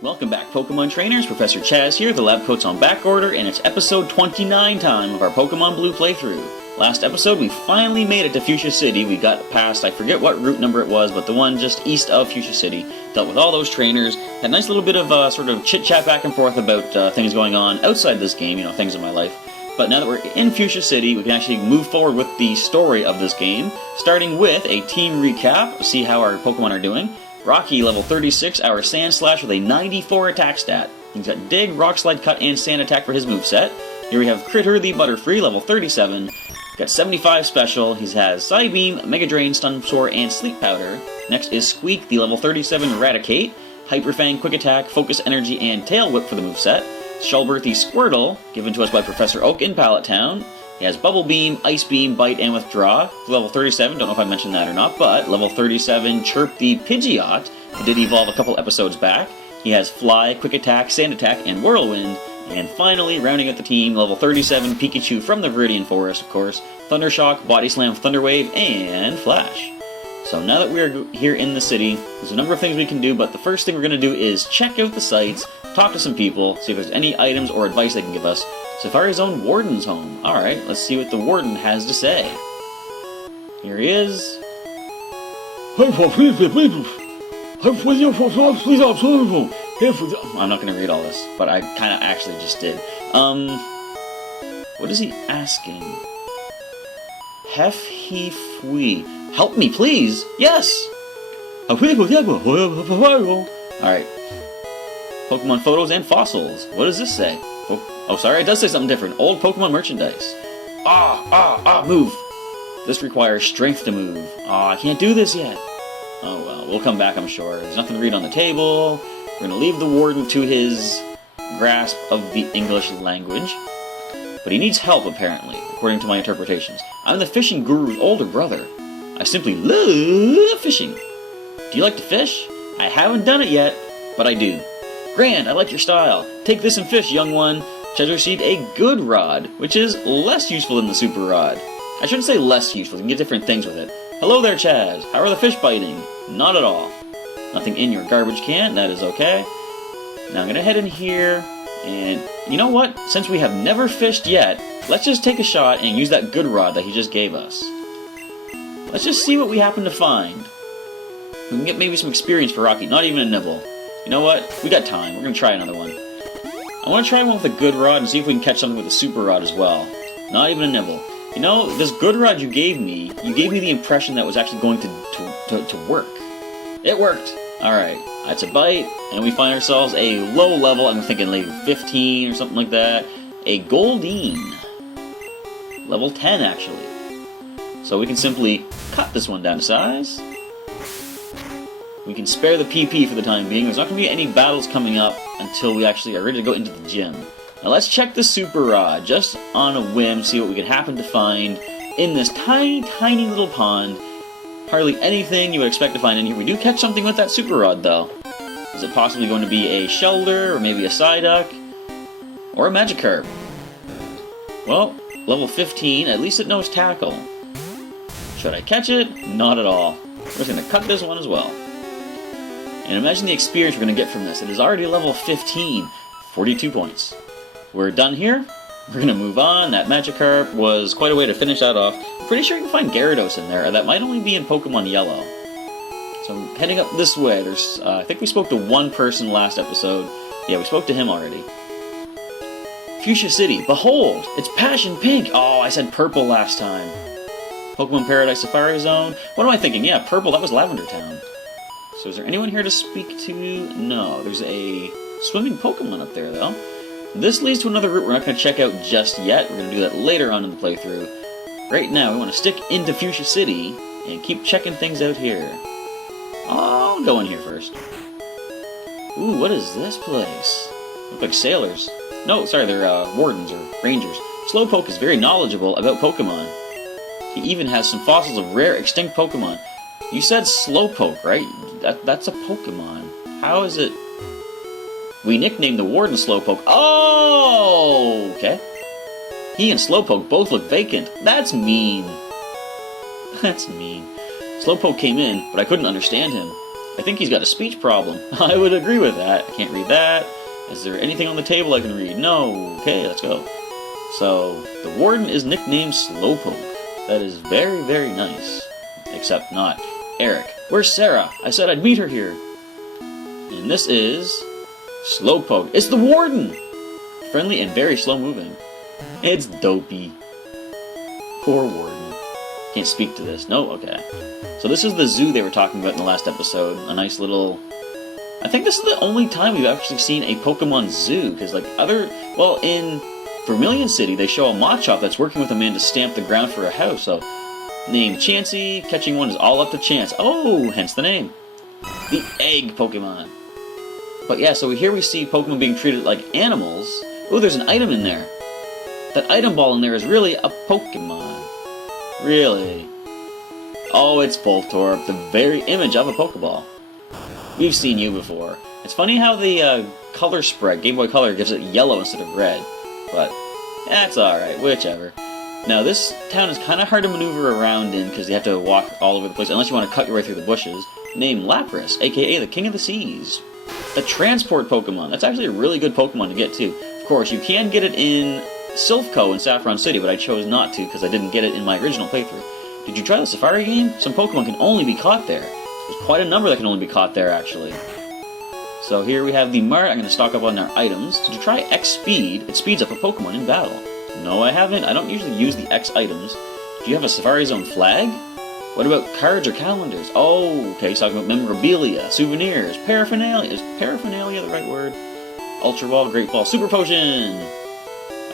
Welcome back, Pokemon trainers. Professor Chaz here. The lab coat's on back order, and it's episode 29 time of our Pokemon Blue playthrough. Last episode, we finally made it to Fuchsia City. We got past, I forget what route number it was, but the one just east of Fuchsia City. Dealt with all those trainers. Had a nice little bit of sort of chit-chat back and forth about things going on outside this game, things in my life. But now that we're in Fuchsia City, we can actually move forward with the story of this game, starting with a team recap, see how our Pokemon are doing. Rocky, level 36, our Sand Slash with a 94 attack stat. He's got Dig, Rock Slide, Cut, and Sand Attack for his moveset. Here we have Critter, the Butterfree, level 37. Got 75 special. He has Psybeam, Mega Drain, Stun Soar, and Sleep Powder. Next is Squeak, the level 37 Eradicate. Hyper Fang, Quick Attack, Focus Energy, and Tail Whip for the moveset. Shellbirth, the Squirtle, given to us by Professor Oak in Pallet Town. He has Bubble Beam, Ice Beam, Bite, and Withdraw. Level 37, don't know if I mentioned that or not, but level 37, Chirp the Pidgeot. He did evolve a couple episodes back. He has Fly, Quick Attack, Sand Attack, and Whirlwind. And finally, rounding out the team, level 37, Pikachu from the Viridian Forest, of course. Thundershock, Body Slam, Thunder Wave, and Flash. So now that we're here in the city, there's a number of things we can do, but the first thing we're going to do is check out the sites, talk to some people, see if there's any items or advice they can give us. Safari's own Warden's home. Alright, let's see what the Warden has to say. Here he is. I'm not going to read all this, but I kind of actually just did. What is he asking? Hef he fui. Help me, please! Yes! Alright. Pokemon photos and fossils. What does this say? Oh, sorry, it does say something different. Old Pokemon merchandise. Move! This requires strength to move. I can't do this yet. Oh well, we'll come back, I'm sure. There's nothing to read on the table. We're gonna leave the Warden to his grasp of the English language. But he needs help, apparently, according to my interpretations. I'm the fishing guru's older brother. I simply love fishing. Do you like to fish? I haven't done it yet, but I do. Grand, I like your style. Take this and fish, young one. Chaz received a good rod, which is less useful than the super rod. I shouldn't say less useful, you can get different things with it. Hello there, Chaz. How are the fish biting? Not at all. Nothing in your garbage can, that is okay. Now I'm gonna head in here, and you know what? Since we have never fished yet, let's just take a shot and use that good rod that he just gave us. Let's just see what we happen to find. We can get maybe some experience for Rocky, not even a nibble. You know what? We got time. We're going to try another one. I want to try one with a good rod and see if we can catch something with a super rod as well. Not even a nibble. You know, this good rod you gave me the impression that it was actually going to work. It worked. Alright, that's a bite, and we find ourselves a low level, I'm thinking like 15 or something like that. A Goldeen. Level 10, actually. So we can simply cut this one down to size. We can spare the PP for the time being. There's not going to be any battles coming up until we actually are ready to go into the gym. Now let's check the Super Rod, just on a whim, see what we can happen to find in this tiny, tiny little pond. Hardly anything you would expect to find in here. We do catch something with that Super Rod, though. Is it possibly going to be a Shelder, or maybe a Psyduck, or a Magikarp? Well, level 15, at least it knows Tackle. Should I catch it? Not at all. We're just going to cut this one as well. And imagine the experience we're going to get from this. It is already level 15. 42 points. We're done here. We're going to move on. That Magikarp was quite a way to finish that off. I'm pretty sure you can find Gyarados in there. That might only be in Pokemon Yellow. So I'm heading up this way. There's, I think we spoke to one person last episode. Yeah, we spoke to him already. Fuchsia City. Behold! It's Passion Pink! Oh, I said purple last time. Pokemon Paradise Safari Zone. What am I thinking? Yeah, purple. That was Lavender Town. So is there anyone here to speak to? No. There's a swimming Pokemon up there, though. This leads to another route we're not going to check out just yet. We're going to do that later on in the playthrough. Right now, we want to stick into Fuchsia City and keep checking things out here. I'll go in here first. Ooh, what is this place? Look like sailors. No, sorry, they're wardens or rangers. Slowpoke is very knowledgeable about Pokemon. He even has some fossils of rare extinct Pokemon. You said Slowpoke, right? That's a Pokemon. How is it? We nicknamed the Warden Slowpoke. Oh, okay. He and Slowpoke both look vacant. That's mean. That's mean. Slowpoke came in, but I couldn't understand him. I think he's got a speech problem. I would agree with that. I can't read that. Is there anything on the table I can read? No. Okay, let's go. So, the warden is nicknamed Slowpoke. That is very, very nice. Except not Eric. Where's Sarah? I said I'd meet her here. And this is Slowpoke. It's the warden! Friendly and very slow moving. It's Dopey. Poor warden. Can't speak to this. No? Okay. So this is the zoo they were talking about in the last episode. A nice little... I think this is the only time we've actually seen a Pokemon zoo, because like well, in Vermilion City, they show a Machop that's working with a man to stamp the ground for a house, so named Chansey, catching one is all up to chance. Oh, hence the name. The egg Pokemon. But yeah, so here we see Pokemon being treated like animals. Oh, there's an item in there. That item ball in there is really a Pokemon. Really? Oh, it's Voltorb, the very image of a Pokeball. We've seen you before. It's funny how the color spread, Game Boy Color, gives it yellow instead of red. But, that's alright, whichever. Now, this town is kind of hard to maneuver around in because you have to walk all over the place, unless you want to cut your way through the bushes. Named Lapras, aka the King of the Seas. The Transport Pokemon. That's actually a really good Pokemon to get, too. Of course, you can get it in Silphco in Saffron City, but I chose not to because I didn't get it in my original playthrough. Did you try the Safari game? Some Pokemon can only be caught there. There's quite a number that can only be caught there, actually. So here we have the Mart. I'm going to stock up on our items. Did you try X Speed? It speeds up a Pokemon in battle. No, I haven't. I don't usually use the X items. Do you have a Safari Zone flag? What about cards or calendars? Oh, okay, he's talking about memorabilia, souvenirs, paraphernalia. Is paraphernalia the right word? Ultra Ball, Great Ball, Super Potion!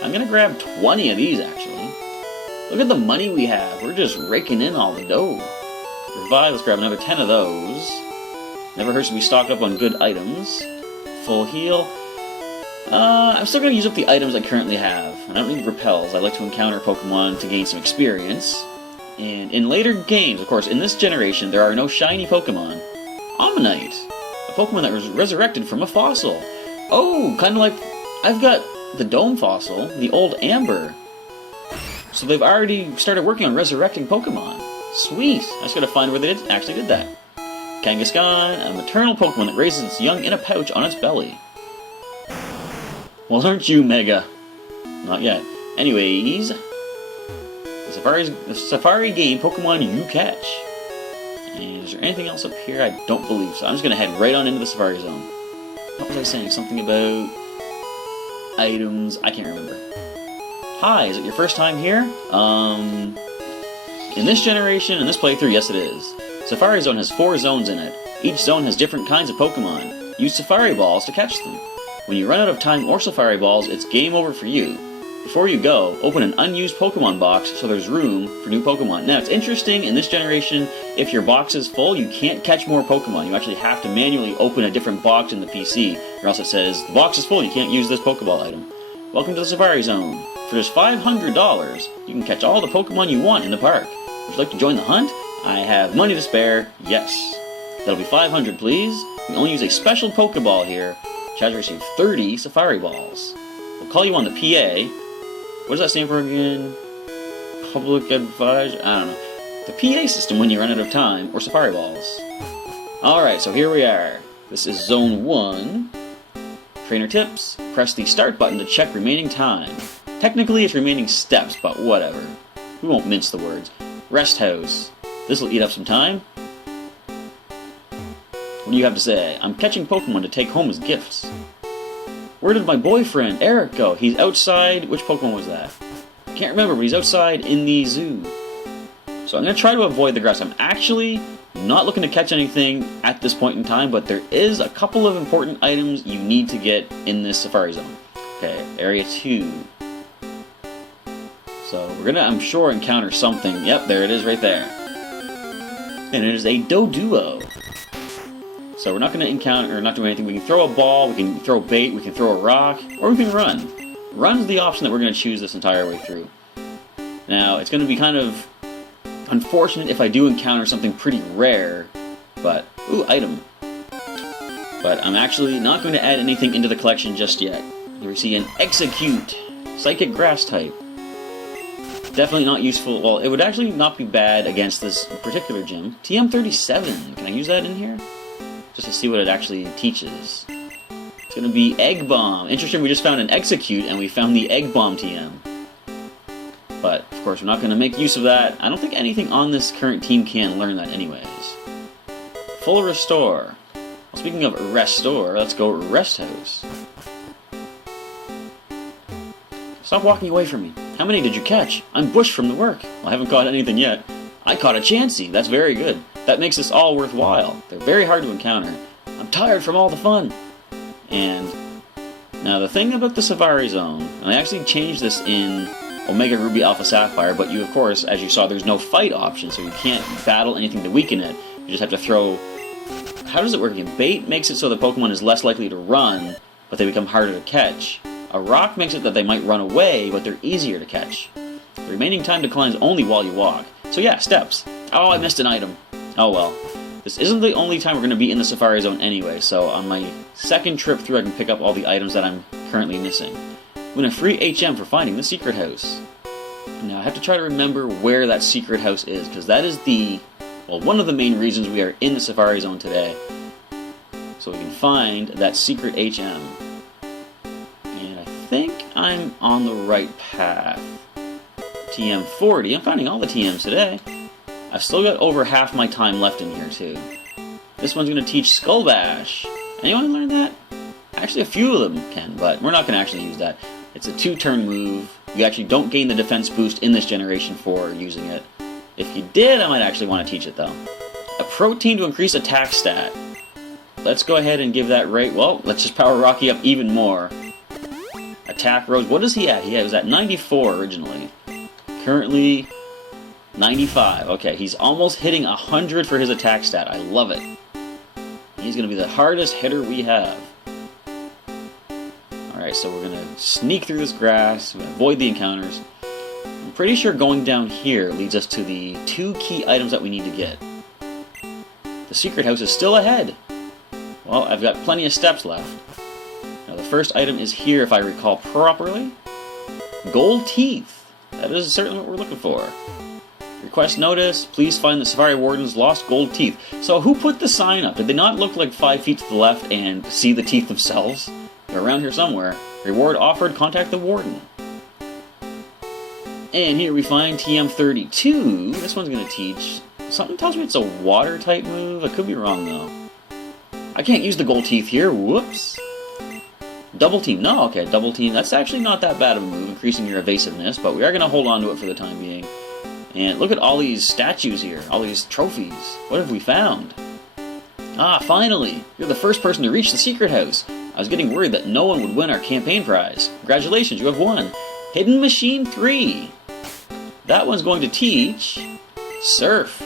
I'm going to grab 20 of these, actually. Look at the money we have. We're just raking in all the dough. Revive, let's grab another 10 of those. Never hurts to be stocked up on good items. Full heal. I'm still going to use up the items I currently have. I don't need repels. I like to encounter Pokemon to gain some experience. And in later games, of course, in this generation, there are no shiny Pokemon. Omanyte, a Pokemon that was resurrected from a fossil. Oh, kind of like... I've got the Dome fossil, the old Amber. So they've already started working on resurrecting Pokemon. Sweet! I just gotta find where they actually did that. Kangaskhan, a maternal Pokemon that raises its young in a pouch on its belly. Well, aren't you, Mega? Not yet. Anyways, the Safari game Pokemon you catch. And is there anything else up here? I don't believe so. I'm just gonna head right on into the Safari Zone. What was I saying? Something about items? I can't remember. Hi, is it your first time here? In this generation, in this playthrough, yes it is. Safari Zone has 4 zones in it. Each zone has different kinds of Pokemon. Use Safari Balls to catch them. When you run out of time or Safari Balls, it's game over for you. Before you go, open an unused Pokemon box so there's room for new Pokemon. Now, it's interesting, in this generation, if your box is full, you can't catch more Pokemon. You actually have to manually open a different box in the PC, or else it says, the box is full, you can't use this Pokeball item. Welcome to the Safari Zone. For just $500, you can catch all the Pokemon you want in the park. Would you like to join the hunt? I have money to spare, yes. That'll be $500, please. We only use a special Pokeball here, which has to receive 30 Safari Balls. We'll call you on the PA. What does that stand for again? Public Advisor? I don't know. The PA system when you run out of time, or Safari Balls. Alright, so here we are. This is Zone 1. Trainer tips. Press the start button to check remaining time. Technically it's remaining steps, but whatever. We won't mince the words. Rest House. This'll eat up some time. What do you have to say? I'm catching Pokemon to take home as gifts. Where did my boyfriend, Eric, go? He's outside... Which Pokemon was that? I can't remember, but he's outside in the zoo. So I'm going to try to avoid the grass. I'm actually not looking to catch anything at this point in time, but there is a couple of important items you need to get in this Safari Zone. Okay, Area 2. So we're going to, I'm sure, encounter something. Yep, there it is right there. And it is a Doduo. So we're not going to encounter, or not do anything. We can throw a ball, we can throw bait, we can throw a rock, or we can run. Run's the option that we're going to choose this entire way through. Now, it's going to be kind of unfortunate if I do encounter something pretty rare, but... Ooh, item. But I'm actually not going to add anything into the collection just yet. Here we see an Execute, Psychic Grass type. Definitely not useful. Well, it would actually not be bad against this particular gym. TM37, can I use that in here? just to see what it actually teaches. It's going to be Egg Bomb. Interesting, we just found an Execute, and we found the Egg Bomb TM. But, of course, we're not going to make use of that. I don't think anything on this current team can learn that anyways. Full Restore. Well, speaking of Restore, let's go Rest House. Stop walking away from me. How many did you catch? I'm bushed from the work. Well, I haven't caught anything yet. I caught a Chansey. That's very good. That makes this all worthwhile. They're very hard to encounter. I'm tired from all the fun. And now the thing about the Safari Zone, and I actually changed this in Omega Ruby Alpha Sapphire, but you, of course, as you saw, there's no fight option, so you can't battle anything to weaken it. You just have to throw... How does it work again? Bait makes it so the Pokemon is less likely to run, but they become harder to catch. A rock makes it that they might run away, but they're easier to catch. The remaining time declines only while you walk. So yeah, steps. Oh, I missed an item. Oh well. This isn't the only time we're going to be in the Safari Zone anyway, so on my second trip through I can pick up all the items that I'm currently missing. Win a free HM for finding the secret house. Now I have to try to remember where that secret house is, because that is one of the main reasons we are in the Safari Zone today. So we can find that secret HM. And I think I'm on the right path. TM40. I'm finding all the TMs today. I've still got over half my time left in here, too. This one's going to teach Skull Bash. Anyone learn that? Actually, a few of them can, but we're not going to actually use that. It's a 2-turn move. You actually don't gain the defense boost in this generation for using it. If you did, I might actually want to teach it, though. A protein to increase attack stat. Let's go ahead and give that well, let's just power Rocky up even more. Attack Rose. What is he at? He was at 94 originally. Currently, 95. Okay, he's almost hitting 100 for his attack stat. I love it. He's going to be the hardest hitter we have. Alright, so we're going to sneak through this grass, avoid the encounters. I'm pretty sure going down here leads us to the 2 key items that we need to get. The secret house is still ahead. Well, I've got plenty of steps left. Now, the first item is here, if I recall properly. Gold Teeth. That is certainly what we're looking for. Request notice, please find the Safari Warden's lost gold teeth. So who put the sign up? Did they not look like 5 feet to the left and see the teeth themselves? They're around here somewhere. Reward offered, contact the Warden. And here we find TM32. This one's going to teach... Something tells me it's a water type move. I could be wrong though. I can't use the gold teeth here. Whoops. Double team. No, okay, double team. That's actually not that bad of a move, increasing your evasiveness, but we are going to hold on to it for the time being. And look at all these statues here, all these trophies. What have we found? Ah, finally! You're the first person to reach the secret house. I was getting worried that no one would win our campaign prize. Congratulations, you have won. Hidden Machine 3. That one's going to teach Surf.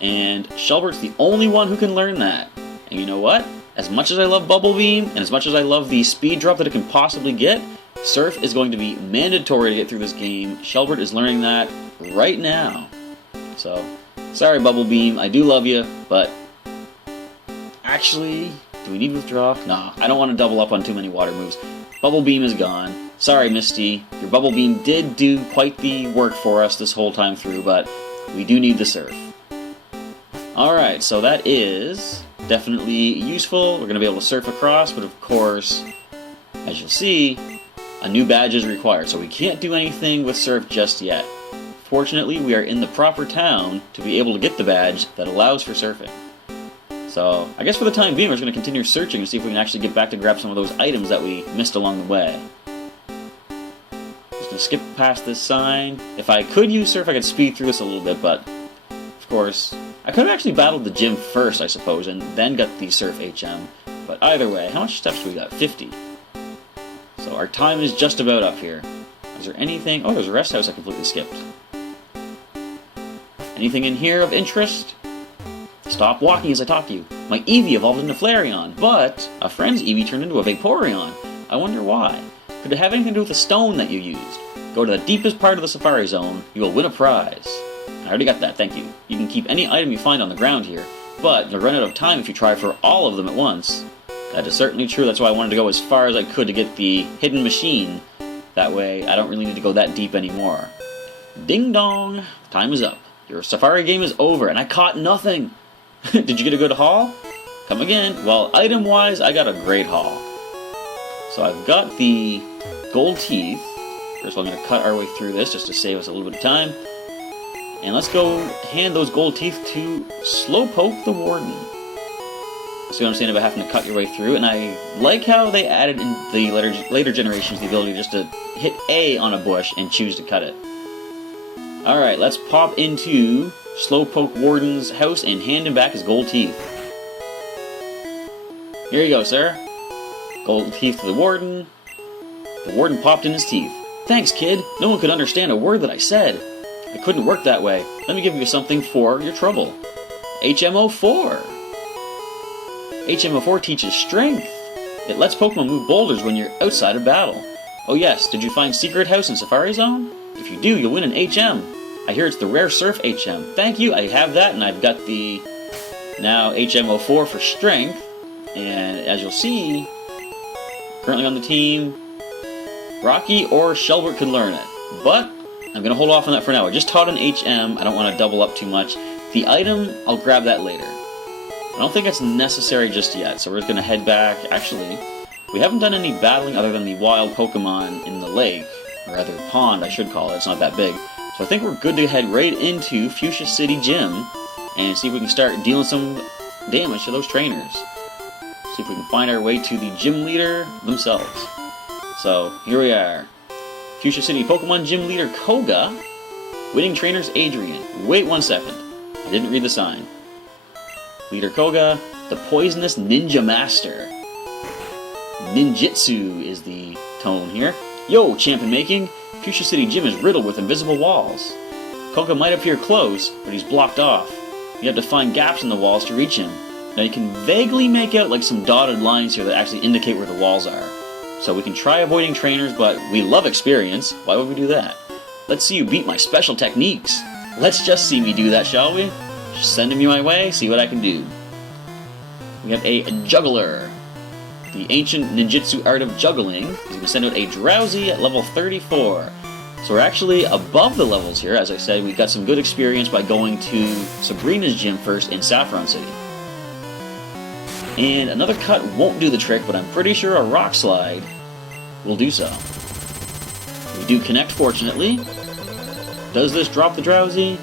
And Shelbert's the only one who can learn that. And you know what? As much as I love Bubble Beam, and as much as I love the speed drop that it can possibly get, Surf is going to be mandatory to get through this game. Shelbert is learning that right now. So, sorry Bubble Beam, I do love you, but... Actually, do we need Withdraw? Nah, I don't want to double up on too many water moves. Bubble Beam is gone. Sorry, Misty. Your Bubble Beam did do quite the work for us this whole time through, but we do need the Surf. Alright, so that is definitely useful. We're going to be able to surf across, but of course, as you'll see, a new badge is required, so we can't do anything with Surf just yet. Fortunately, we are in the proper town to be able to get the badge that allows for surfing. So, I guess for the time being, we're just going to continue searching to see if we can actually get back to grab some of those items that we missed along the way. Just going to skip past this sign. If I could use Surf, I could speed through this a little bit, but of course, I could have actually battled the gym first, I suppose, and then got the Surf HM. But either way, how much steps do we got? 50. So our time is just about up here. Is there anything... Oh, there's a rest house I completely skipped. Anything in here of interest? Stop walking as I talk to you. My Eevee evolved into Flareon, but a friend's Eevee turned into a Vaporeon. I wonder why. Could it have anything to do with the stone that you used? Go to the deepest part of the Safari Zone. You will win a prize. I already got that, thank you. You can keep any item you find on the ground here, but you'll run out of time if you try for all of them at once. That is certainly true. That's why I wanted to go as far as I could to get the hidden machine. That way, I don't really need to go that deep anymore. Ding dong! Time is up. Your Safari game is over, and I caught nothing! Did you get a good haul? Come again. Well, item-wise, I got a great haul. So I've got the gold teeth. First of all, I'm going to cut our way through this just to save us a little bit of time. And let's go hand those gold teeth to Slowpoke the Warden. See what I'm saying about having to cut your way through? And I like how they added in the later generations the ability just to hit A on a bush and choose to cut it. Alright, let's pop into Slowpoke Warden's house and hand him back his gold teeth. Here you go, sir. Gold teeth to the Warden. The Warden popped in his teeth. Thanks, kid. No one could understand a word that I said. It couldn't work that way. Let me give you something for your trouble. HMO4. HMO4 teaches strength. It lets Pokemon move boulders when you're outside of battle. Oh yes, did you find Secret House in Safari Zone? If you do, you'll win an HM. I hear it's the Rare Surf HM. Thank you, I have that, and I've got the now HMO4 for strength. And as you'll see, currently on the team, Rocky or Shelbert could learn it. But I'm going to hold off on that for now. I just taught an HM. I don't want to double up too much. The item, I'll grab that later. I don't think it's necessary just yet, so we're just going to head back. Actually, we haven't done any battling other than the wild Pokemon in the lake, or rather pond, I should call it. It's not that big. So I think we're good to head right into Fuchsia City Gym and see if we can start dealing some damage to those trainers. See if we can find our way to the gym leader themselves. So, here we are. Fuchsia City Pokemon Gym Leader Koga. Winning trainers Adrian. Wait 1 second. I didn't read the sign. Leader Koga, the Poisonous Ninja Master. Ninjitsu is the tone here. Yo, champion making! Fuchsia City Gym is riddled with invisible walls. Koga might appear close, but he's blocked off. You have to find gaps in the walls to reach him. Now you can vaguely make out like some dotted lines here that actually indicate where the walls are. So we can try avoiding trainers, but we love experience. Why would we do that? Let's see you beat my special techniques. Let's just see me do that, shall we? Just send him my way, see what I can do. We have a Juggler. The ancient ninjutsu art of juggling. He's going to send out a Drowsy at level 34. So we're actually above the levels here. As I said, we got some good experience by going to Sabrina's gym first in Saffron City. And another cut won't do the trick, but I'm pretty sure a Rock Slide will do so. We do connect, fortunately. Does this drop the Drowsy?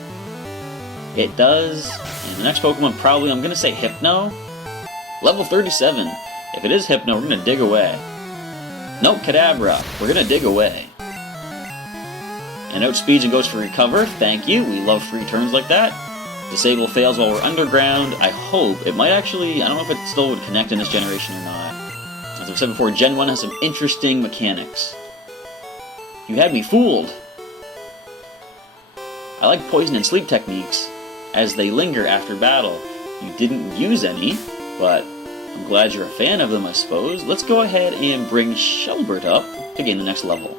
It does. And the next Pokemon probably, I'm going to say Hypno. Level 37. If it is Hypno, we're going to dig away. Nope, Kadabra. We're going to dig away. And outspeeds and goes for Recover. Thank you. We love free turns like that. Disable fails while we're underground. I hope. It might actually, I don't know if it still would connect in this generation or not. As I've said before, Gen 1 has some interesting mechanics. You had me fooled. I like poison and sleep techniques as they linger after battle. You didn't use any, but I'm glad you're a fan of them, I suppose. Let's go ahead and bring Shelbert up to gain the next level.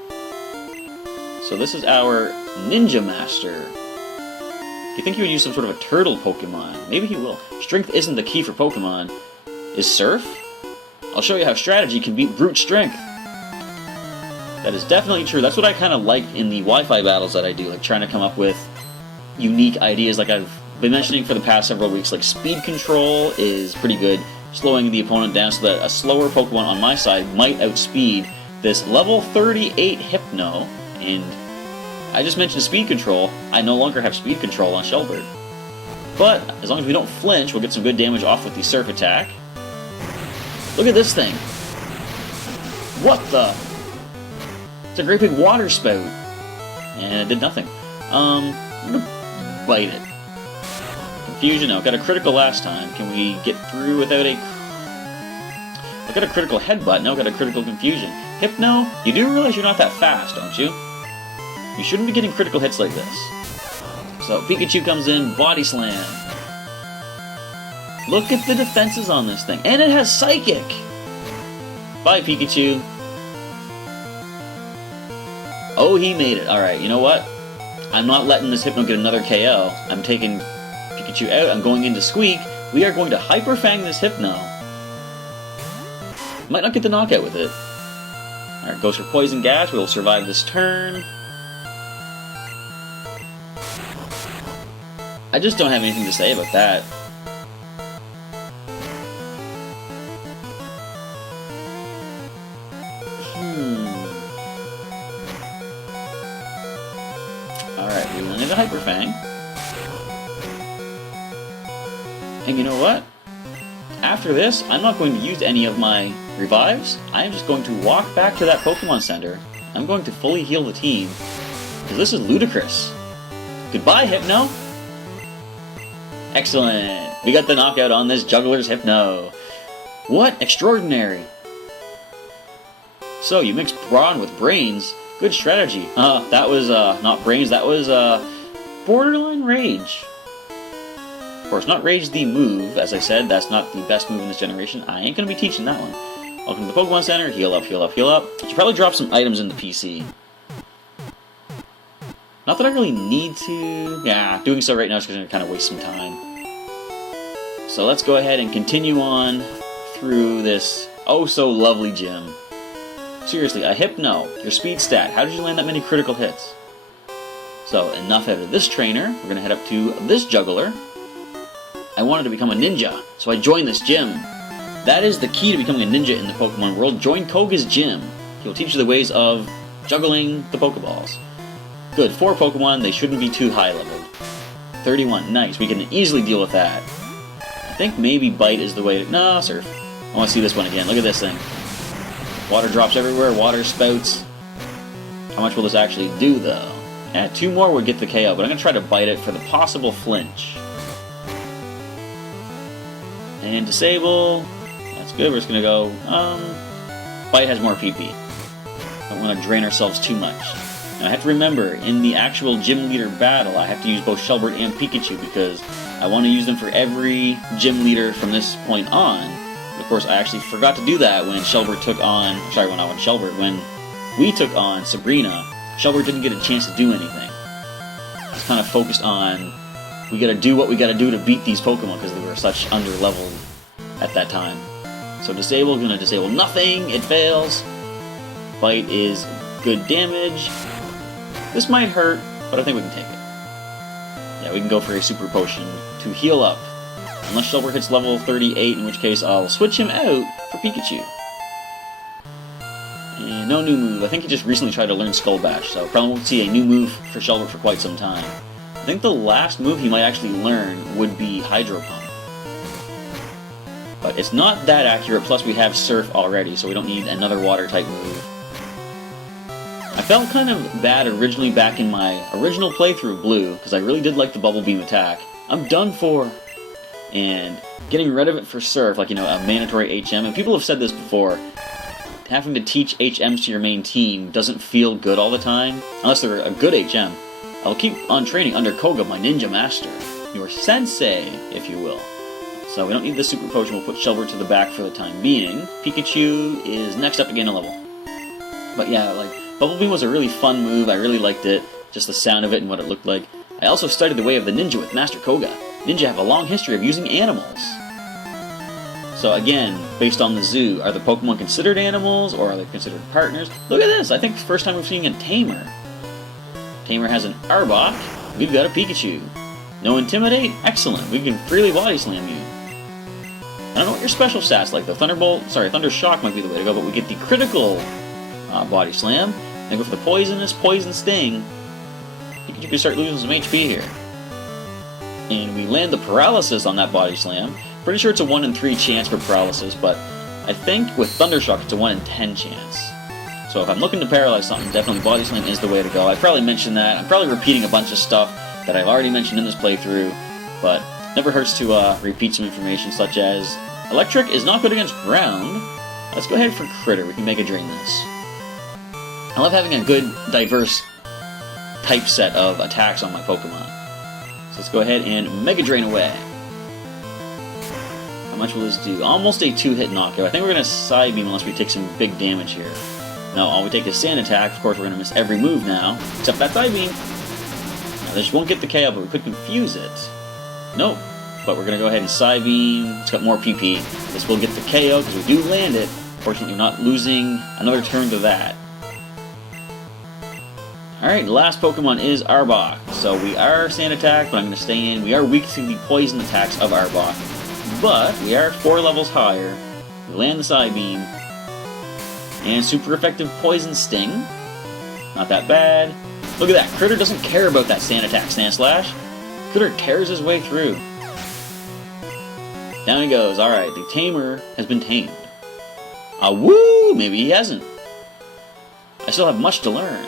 So this is our Ninja Master. Do you think he would use some sort of a turtle Pokemon? Maybe he will. Strength isn't the key for Pokemon. Is Surf? I'll show you how strategy can beat brute strength. That is definitely true. That's what I kind of like in the Wi-Fi battles that I do, like trying to come up with unique ideas like I've been mentioning for the past several weeks. Like speed control is pretty good, slowing the opponent down so that a slower Pokemon on my side might outspeed this level 38 Hypno. And I just mentioned speed control. I no longer have speed control on Shelbert. But as long as we don't flinch, we'll get some good damage off with the Surf attack. Look at this thing. What the? It's a great big water spout. And it did nothing. I'm gonna bite it. Confusion, no. Got a critical last time. Can we get through without a... I got a critical headbutt, now got a critical confusion. Hypno, you do realize you're not that fast, don't you? You shouldn't be getting critical hits like this. So Pikachu comes in, Body Slam. Look at the defenses on this thing. And it has Psychic! Bye, Pikachu. Oh, he made it. Alright, you know what? I'm not letting this Hypno get another KO. I'm taking Pikachu out. I'm going into Squeak. We are going to Hyper Fang this Hypno. Might not get the knockout with it. Alright, goes for Poison Gas. We'll survive this turn. I just don't have anything to say about that. Alright, we landed a Hyper Fang. And you know what? After this, I'm not going to use any of my revives. I'm just going to walk back to that Pokemon Center. I'm going to fully heal the team. Because this is ludicrous. Goodbye, Hypno! Excellent! We got the knockout on this Juggler's Hypno. What? Extraordinary! So, you mixed Brawn with Brains. Good strategy. That was, not Brains, that was, Borderline Rage. Of course, not Rage the move. As I said, that's not the best move in this generation. I ain't gonna be teaching that one. Welcome to the Pokemon Center. Heal up, heal up, heal up. I should probably drop some items in the PC. Not that I really need to. Yeah, doing so right now is going to kind of waste some time. So let's go ahead and continue on through this oh-so-lovely gym. Seriously, a Hypno, your speed stat. How did you land that many critical hits? So, enough out of this trainer. We're going to head up to this Juggler. I wanted to become a ninja, so I joined this gym. That is the key to becoming a ninja in the Pokemon world. Join Koga's gym. He will teach you the ways of juggling the Pokeballs. Good, 4 Pokemon, they shouldn't be too high leveled. 31, nice, we can easily deal with that. I think maybe Bite is the way to... No, Surf. I want to see this one again, look at this thing. Water drops everywhere, water spouts. How much will this actually do, though? Yeah, 2 more would get the KO, but I'm going to try to Bite it for the possible flinch. And Disable... That's good, we're just going to go... Bite has more PP. Don't want to drain ourselves too much. Now I have to remember, in the actual gym leader battle, I have to use both Shelbert and Pikachu because I want to use them for every gym leader from this point on. And of course, I actually forgot to do that when Shelbert took on... Sorry, when we took on Sabrina, Shelbert didn't get a chance to do anything. I was kind of focused on, we gotta do what we gotta do to beat these Pokemon because they were such under-leveled at that time. So Disable, gonna disable nothing, it fails. Bite is good damage. This might hurt, but I think we can take it. Yeah, we can go for a Super Potion to heal up. Unless Shelbert hits level 38, in which case I'll switch him out for Pikachu. And no new move. I think he just recently tried to learn Skull Bash, so probably won't see a new move for Shelbert for quite some time. I think the last move he might actually learn would be Hydro Pump. But it's not that accurate, plus we have Surf already, so we don't need another Water-type move. I felt kind of bad originally back in my original playthrough of Blue, because I really did like the Bubble Beam attack. I'm done for! And getting rid of it for Surf, like, you know, a mandatory HM, and people have said this before, having to teach HMs to your main team doesn't feel good all the time, unless they're a good HM. I'll keep on training under Koga, my ninja master. Your sensei, if you will. So we don't need the Super Potion, we'll put Shelbert to the back for the time being. Pikachu is next up to gain a level. But yeah, like, Bubble Beam was a really fun move, I really liked it, just the sound of it and what it looked like. I also studied the way of the ninja with Master Koga. Ninja have a long history of using animals. So again, based on the zoo, are the Pokemon considered animals, or are they considered partners? Look at this, I think it's the first time we've seen a Tamer. Tamer has an Arbok, we've got a Pikachu. No Intimidate? Excellent, we can freely Body Slam you. I don't know what your special stats like, though. Thunder Shock might be the way to go, but we get the critical Body Slam. Then go for the Poison Sting. You can start losing some HP here. And we land the Paralysis on that Body Slam. Pretty sure it's a 1 in 3 chance for Paralysis, but I think with Thunder Shock it's a 1 in 10 chance. So if I'm looking to paralyze something, definitely Body Slam is the way to go. I probably mentioned that. I'm probably repeating a bunch of stuff that I've already mentioned in this playthrough, but never hurts to repeat some information, such as Electric is not good against Ground. Let's go ahead for Critter. We can Mega Drain this. I love having a good, diverse type set of attacks on my Pokemon. So let's go ahead and Mega Drain away. How much will this do? Almost a 2-hit knockout. I think we're going to Side Beam unless we take some big damage here. No, all we take is Sand Attack. Of course, we're going to miss every move now, except that Side Beam. Now, this won't get the KO, but we could confuse it. Nope. But we're going to go ahead and Side Beam. It's got more PP. This will get the KO because we do land it. Fortunately, we're not losing another turn to that. Alright, the last Pokemon is Arbok. So we are Sand Attack, but I'm going to stay in. We are weak to the poison attacks of Arbok. But we are 4 levels higher. We land the Side Beam. And super effective Poison Sting. Not that bad. Look at that. Critter doesn't care about that Sand Attack, Sand Slash. Critter tears his way through. Down he goes. Alright, the Tamer has been tamed. Woo! Maybe he hasn't. I still have much to learn.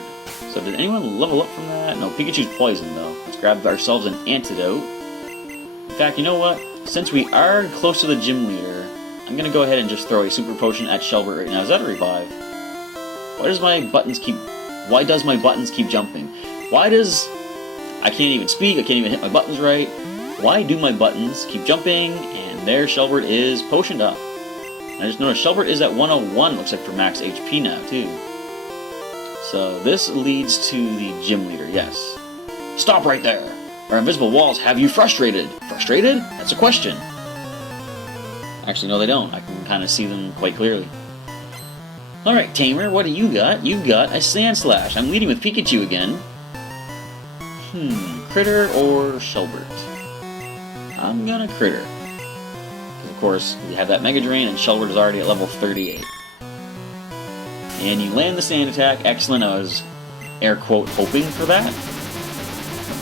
So did anyone level up from that? No, Pikachu's poisoned though. Let's grab ourselves an antidote. In fact, you know what? Since we are close to the gym leader, I'm gonna go ahead and just throw a super potion at Shelbert right now. Is that a revive? Why does my buttons keep jumping? Why does... I can't even speak, I can't even hit my buttons right. Why do my buttons keep jumping? And there Shelbert is potioned up. I just noticed Shelbert is at 101, looks like, for max HP now, too. So this leads to the gym leader, yes. Stop right there! Our invisible walls have you frustrated. Frustrated? That's a question. Actually, no, they don't. I can kind of see them quite clearly. Alright, Tamer, what do you got? You got a Sand Slash. I'm leading with Pikachu again. Critter or Shelbert? I'm gonna Critter. Because, of course, we have that Mega Drain, and Shelbert is already at level 38. And you land the Sand Attack. Excellent. I was, air quote, hoping for that.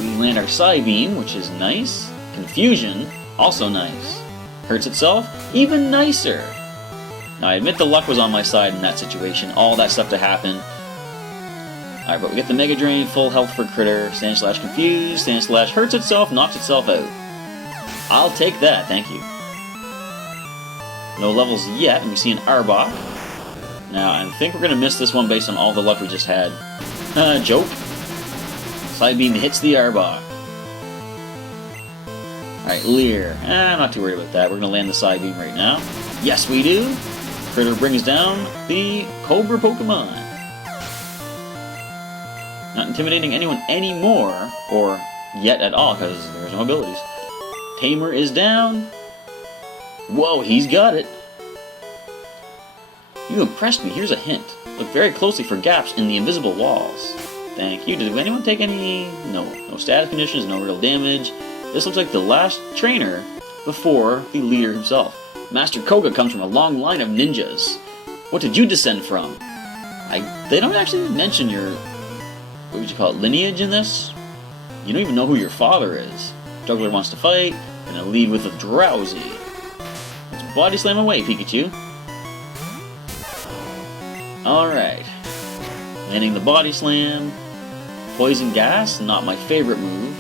We land our Psybeam, which is nice. Confusion, also nice. Hurts itself, even nicer. Now, I admit the luck was on my side in that situation. All that stuff to happen. Alright, but we get the Mega Drain, full health for Critter. Sand Slash confused. Sand Slash hurts itself, knocks itself out. I'll take that, thank you. No levels yet, and we see an Arbok. Now, I think we're going to miss this one based on all the luck we just had. Joke. Psybeam hits the Arbok. Alright, Leer. I'm not too worried about that. We're going to land the Psybeam right now. Yes, we do. Critter brings down the Cobra Pokemon. Not intimidating anyone anymore, or yet at all, because there's no abilities. Tamer is down. Whoa, he's got it. You impressed me. Here's a hint. Look very closely for gaps in the invisible walls. Thank you. Did anyone take any... No status conditions, no real damage. This looks like the last trainer before the leader himself. Master Koga comes from a long line of ninjas. What did you descend from? They don't actually mention your... What would you call it? Lineage in this? You don't even know who your father is. Juggler wants to fight, and I'll lead with a Drowsy. Let's body slam away, Pikachu. Alright. Landing the body slam. Poison gas, not my favorite move.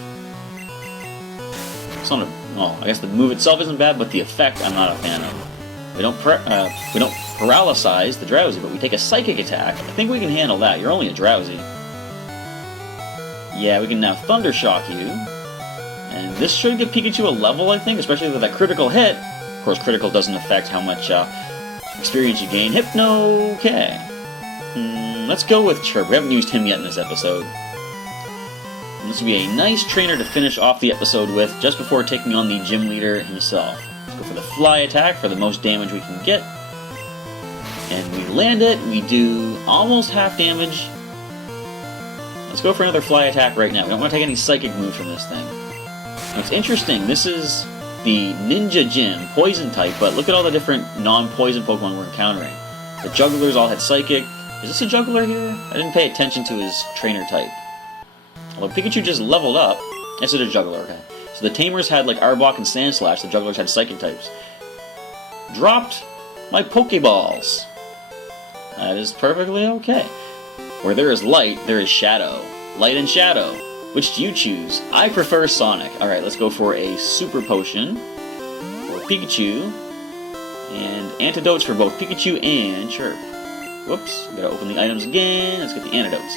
It's not a... Well, I guess the move itself isn't bad, but the effect I'm not a fan of. We don't paralyze the Drowsy, but we take a psychic attack. I think we can handle that. You're only a Drowsy. Yeah, we can now Thunder Shock you. And this should give Pikachu a level, I think, especially with that critical hit. Of course, critical doesn't affect how much experience you gain. Hypno, okay. Let's go with Chirp. We haven't used him yet in this episode. And this will be a nice trainer to finish off the episode with, just before taking on the gym leader himself. Let's go for the Fly attack for the most damage we can get. And we land it. We do almost half damage. Let's go for another Fly attack right now. We don't want to take any psychic moves from this thing. Now, it's interesting. This is the Ninja Gym, Poison type, but look at all the different non-poison Pokemon we're encountering. The Jugglers all had Psychic. Is this a Juggler here? I didn't pay attention to his trainer type. Although Pikachu just leveled up. Yes, it's a Juggler, okay. So the Tamers had like Arbok and Sand Slash, the Jugglers had Psychic types. Dropped my Pokeballs. That is perfectly okay. Where there is light, there is shadow. Light and shadow. Which do you choose? I prefer Sonic. Alright, let's go for a Super Potion for Pikachu. And antidotes for both Pikachu and Chirp. Whoops, gotta open the items again. Let's get the antidotes.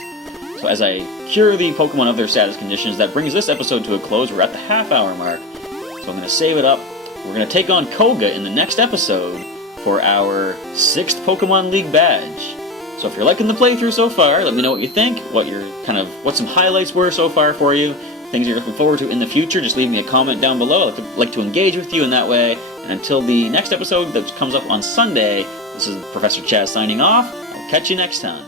So as I cure the Pokemon of their status conditions, that brings this episode to a close. We're at the half-hour mark. So I'm gonna save it up. We're gonna take on Koga in the next episode for our 6th Pokemon League badge. So if you're liking the playthrough so far, let me know what you think, what some highlights were so far for you, things you're looking forward to in the future. Just leave me a comment down below. I'd like to engage with you in that way. And until the next episode that comes up on Sunday, this is Professor Chaz signing off. I'll catch you next time.